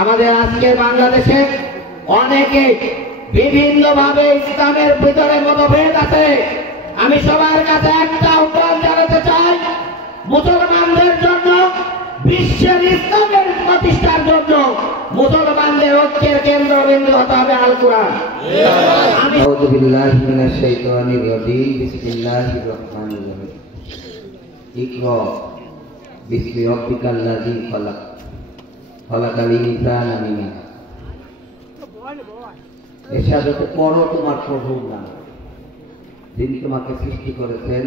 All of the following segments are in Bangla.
আমাদের আজকের বাংলাদেশে অনেকে বিভিন্নভাবে ইসলামের ভিতরে মতভেদ আছে। আমি সবার কাছে একটা আহ্বান জানাতে চাই, মুসলমানদের জন্য, বিশ্বের ইসলামের প্রতিষ্ঠার জন্য মুসলমানদের ঐক্যের কেন্দ্রবিন্দু হতে হবে আল কোরআন। আউযু বিল্লাহি মিনাশ শাইতানির রাজিম। বিসমিল্লাহির রহমানির রহিম। ইকরা বিসমি রাব্বিকাল্লাযী খালাক, খালাকাল ইনসানা মিন আলাক। এশাদতে পড়ো তোমার প্রভুর নাম, যিনি তোমাকে সৃষ্টি করেছেন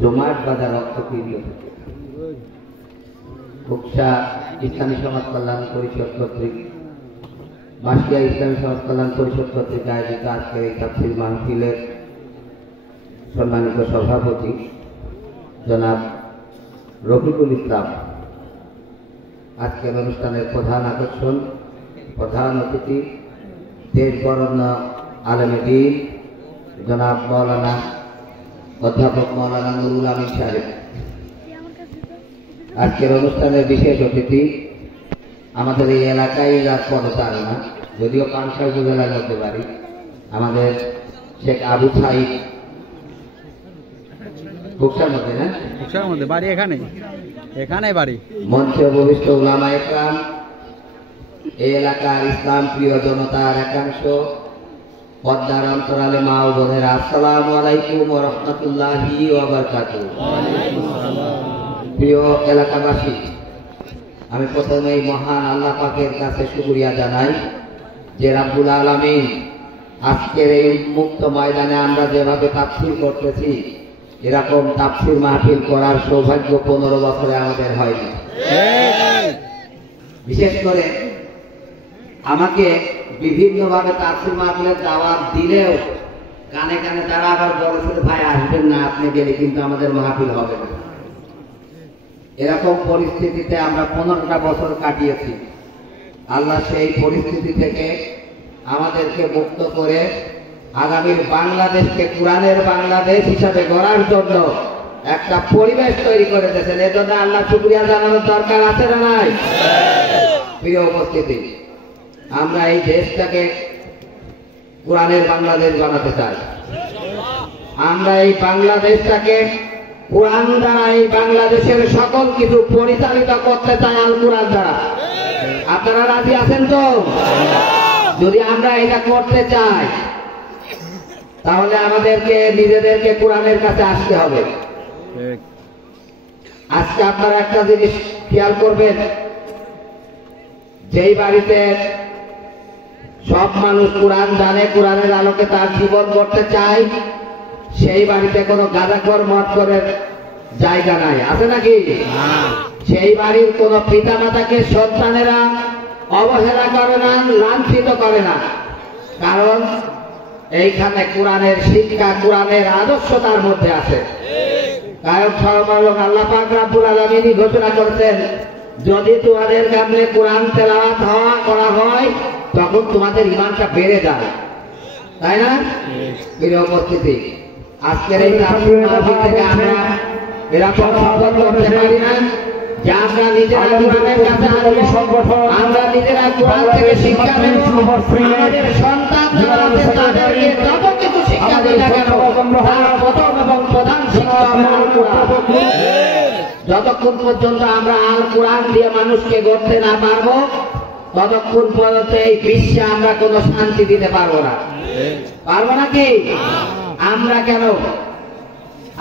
জমাট বাঁধা রক্তপিণ্ড থেকে। বুকসা ইসলামী সমাজ কল্যাণ পরিষদ কর্তৃক, মাসিয়া ইসলামী সমাজ কল্যাণ পরিষদ কর্তৃক আয়োজিত আজকের এই তাফসীর মাহফিলের সম্মানিত সভাপতি জনাব রফিকুল ইসলাম, আজকের অনুষ্ঠানের প্রধান আকর্ষণ, প্রধান অতিথি, দেশ বরণ্য আলেমে দ্বীন জনাব মাওলানা অধ্যাপক মাওলানা নুরুল আমিন সাহেব। আজকের অনুষ্ঠানের বিশেষ অতিথি আমাদের এই এলাকায় আর পদচার না, যদিও পাঁচশা উপজেলার মধ্যে বাড়ি, আমাদের শেখ আবু সাইদ বুকসার মধ্যে, না বুকসার মধ্যে বাড়ি, এখানে বাড়ি। মঞ্চে উপবিষ্ট উলামা ইকরাম, এই এলাকার ইসলাম প্রিয় জনতার একাংশ, পদ্মার অন্তরালে মা ও বোনেরা, আসসালামু আলাইকুম ওয়া রাহমাতুল্লাহি ওয়া বারাকাতুহু। প্রিয় এলাকাবাসী, আমি প্রথমেই মহান আল্লাহ পাকের কাছে শুকরিয়া জানাই যে রাব্বুল আলামিন আজকের এই মুক্ত ময়দানে আমরা যেভাবে তাফসীর করতেছি, এরকম তাফসীর মাহফিল করার সৌভাগ্য 15 বছরে আমাদের হয়নি। বিশেষ করে আমাকে বিভিন্নভাবে তাফসীর মাহফিলের দাওয়াত দিলেও কানে কানে তারা আবার বলেছিল, ভাই আসবেন না, আপনি গেলে কিন্তু আমাদের মাহফিল হবে না। এরকম পরিস্থিতিতে আমরা 15টা বছর কাটিয়েছি। আল্লাহ সেই পরিস্থিতি থেকে আমাদেরকে মুক্ত করে আগামীর বাংলাদেশকে কোরআনের বাংলাদেশ হিসাবে গড়ার জন্য একটা পরিবেশ তৈরি করে দিয়েছেন। এজন্য আল্লাহ শুকরিয়া জানানোর দরকার আছে না নাই? প্রিয় উপস্থিতি, আমরা এই দেশটাকে কোরআনের বাংলাদেশ বানাতে চাই। আমরা এই বাংলাদেশটাকে কোরআন দ্বারা, এই বাংলাদেশের সকল কিছু পরিচালিত করতে চাই আল কোরআন দ্বারা। আপনারা রাজি আছেন তো? যদি আমরা এটা করতে চাই তাহলে আমাদেরকে নিজেদেরকে কোরআনের কাছে আসতে হবে। আজকে আপনারা একটা জিনিস খেয়াল করবেন, যেই বাড়িতে সব মানুষ কোরআন জানে, কোরআনের আলোকে তার জীবন করতে চায়, সেই বাড়িতে কোনো গাঁজাখোর মদখোরের জায়গা নাই, আছে নাকি? সেই বাড়ির কোন পিতা মাতাকে সন্তানেরা অবহেলা করে না, লাঞ্ছিত করে না, কারণ এইখানে কোরআনের শিক্ষা, কোরআনের আদর্শ তার মধ্যে আছে। কারণ সর্বপ্রথম আল্লাহ পাক রব্বুল আলামিন ঘোষণা করেছেন, যদি তোমাদের সামনে কোরআন তেলাওয়াত করা হয় তখন তোমাদের ঈমানটা বেড়ে যায়, তাই না? প্রিয় উপস্থিতি, আজকের এই তাফসীর মাহফিল থেকে আমরা এরকম সংকল্প করতে পারি না যে আমরা নিজেরা কোরআনের কাছে আসবো, আমরা নিজেরা কোরআন থেকে শিক্ষা নেব, আমাদের সন্তানরা তাদেরকে যত কিছু শিক্ষা দিই না কেন তার প্রথম এবং প্রধান শিক্ষা আল কোরআন। যতক্ষণ পর্যন্ত আমরা আল কোরআন দিয়ে মানুষকে গড়তে না পারবো, ততক্ষণ পর্যন্ত এই বিশ্বে আমরা কোনো শান্তি দিতে পারবো না। পারবো নাকি? আমরা কেন?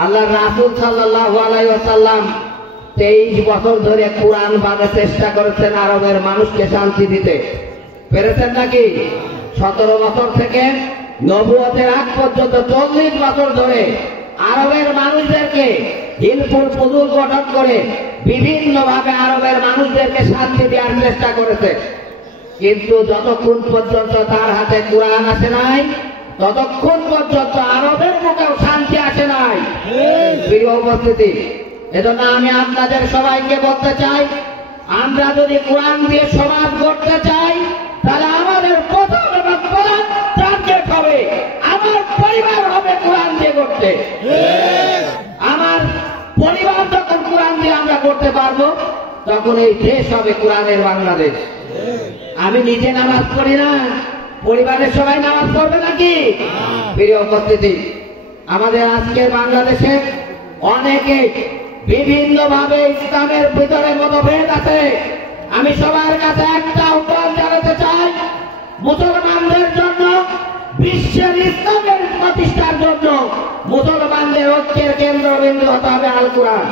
আল্লাহ রাসূল সাল্লাল্লাহু আলাইহি ওয়াসাল্লাম 23 বছর ধরে কোরআন বাঁধার চেষ্টা করেছেন আরবের মানুষকে শান্তি দিতে, পেরেছেন নাকি? 17 বছর থেকে নবুয়তের আগ পর্যন্ত 40 বছর ধরে আরবের মানুষদেরকে হিলফুল ফুজুল গঠন করে বিভিন্নভাবে আরবের মানুষদেরকে শান্তি দেওয়ার চেষ্টা করেছে, কিন্তু যতক্ষণ পর্যন্ত তার হাতে কোরআন আসে নাই ততক্ষণ পর্যন্ত আরবের মুখেও শান্তি আসে নাই। প্রিয় উপস্থিতি, এজন্য আমি আপনাদের সবাইকে বলতে চাই, আমরা যদি কোরআন দিয়ে সমাজ গড়তে চাই তাহলে আমাদের প্রথম এবং প্রধান টার্গেট হবে আমার পরিবার হবে কোরআন দিয়ে গড়তে। আমার পরিবার যখন কোরআন দিয়ে আমরা করতে পারবো তখন তখন এই দেশ হবে কোরআনের বাংলাদেশ। আমি নিজে নামাজ পড়ি না, পরিবারের সবাই নামাজ পড়বে নাকি? প্রিয় উপস্থিতি, আমাদের আজকের বাংলাদেশে অনেকে বিভিন্ন ভাবে ইসলামের ভিতরে মতভেদ আছে। আমি সবার কাছে একটা আহ্বান জানাতে চাই, মুসলমানদের জন্য, বিশ্বের ইসলামের প্রতিষ্ঠার জন্য মুসলমানদের ঐক্যের কেন্দ্রবিন্দু হতে হবে আল কোরআন।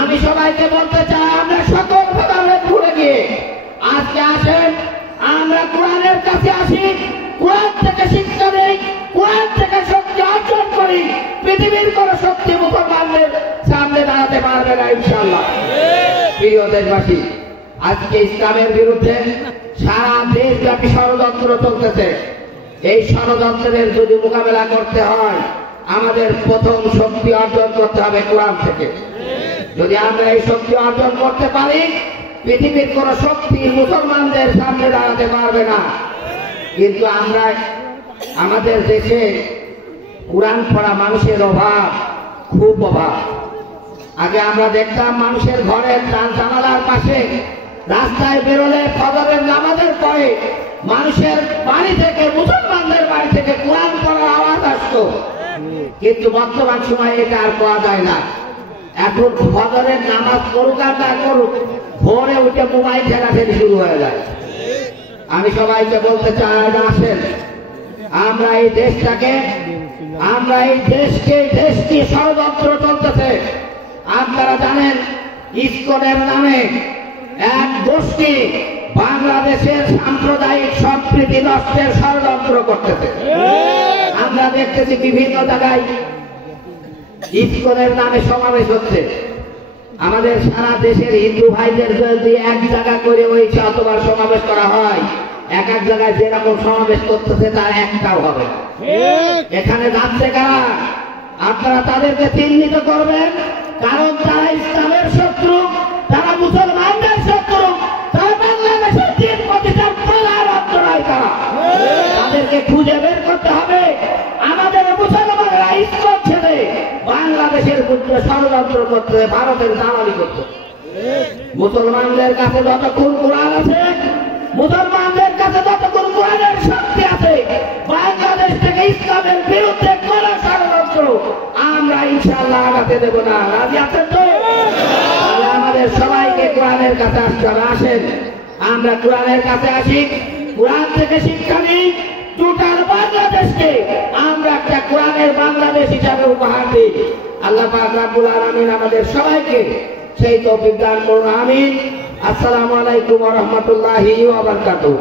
আমি সবাইকে বলতে চাই, আমরা সকল ভেদাভেদ ভুলে গিয়ে আজকে আসেন আমরা কোরআনের কাছে আসি, কোরআন থেকে শিক্ষা নেই, কোরআন থেকে শক্তি অর্জন করি। পৃথিবীর কোন শক্তি মুসলমানদের সামনে দাঁড়াতে পারবে না ইনশাআল্লাহ। প্রিয় দেশবাসী, আজকে ইসলামের বিরুদ্ধে সারা দেশব্যাপী ষড়যন্ত্র চলতেছে। এই ষড়যন্ত্রের যদি মোকাবেলা করতে হয়, আমাদের প্রথম শক্তি অর্জন করতে হবে কোরআন থেকে। যদি আমরা এই শক্তি অর্জন করতে পারি, পৃথিবীর কোন শক্তি মুসলমানদের সামনে দাঁড়াতে পারবে না। কিন্তু আমরা আমাদের দেশে কোরআন পড়া মানুষের অভাব, খুব অভাব। আগে আমরা দেখতাম মানুষের ঘরের জানালার পাশে রাস্তায় বেরোলে ফজরের নামাজের পরে মানুষের বাড়ি থেকে, মুসলমানদের বাড়ি থেকে কোরআন পড়ার আওয়াজ আসতো। কিন্তু বর্তমান সময়ে এটা আর পাওয়া যায় না। এখন ফজরের নামাজ করুক আর না করুক, ভোরে উঠে মোবাইল ঘেরাঘেরি শুরু হয়ে যায়। আমি সবাইকে বলতে চাই, আসেন আমরা এই দেশটাকে, আমরা এই দেশকে ষড়যন্ত্র চলতেছে। আপনারা জানেন ইসকনের নামে এক গোষ্ঠী বাংলাদেশের সাম্প্রদায়িক সম্প্রীতি নষ্টের ষড়যন্ত্র করতেছে। আমরা দেখতেছি বিভিন্ন জায়গায় ইসকনের নামে সমাবেশ হচ্ছে। আমাদের সারা দেশের হিন্দু ভাইদের যদি এক জায়গা করে ওই শতবার সমাবেশ করা হয়, এক এক জায়গায় যেরকম সমাবেশ করতেছে তার একটাও হবে না। এখানে যাচ্ছে কারা? আপনারা তাদেরকে চিহ্নিত করবেন, কারণ তারা ইসলামের শত্রু, তারা মুসলমানদের শত্রু, তারা বাংলাদেশের দিন প্রতিষ্ঠার প্রধান অন্তরায়। তাদেরকে খুঁজে বের করতে হবে। আমাদের মুসলমানরা ইসলাম ছেড়ে বাংলাদেশের মধ্যে ষড়যন্ত্র করতে, ভারতের দালালি করতে। মুসলমানদের কাছে যতক্ষণ কোরআন আছে, মুসলমানদের কাছে যতক্ষণ কোরআনের শক্তি আছে, বাংলাদেশ থেকে ইসলামের বিরুদ্ধে কোন ষড়যন্ত্র আমরা ইনশাআল্লাহ আগাতে দেব না। রাজি আছেন তো? আমাদের সবাইকে কোরআনের কাছে আসতে হবে। আসেন আমরা কোরআনের কাছে আসি, কোরআন থেকে শিক্ষা নিই। টোটাল বাংলাদেশকে আমরা একটা কোরআনের বাংলাদেশ হিসাবে উপহার দিই। আল্লাহ পাক রব্বুল আলামিন আমাদের সবাইকে সেই তৌফিক দান করুন। আমিন। আসসালামু আলাইকুম ওয়া রাহমাতুল্লাহি ওয়া বারাকাতুহু।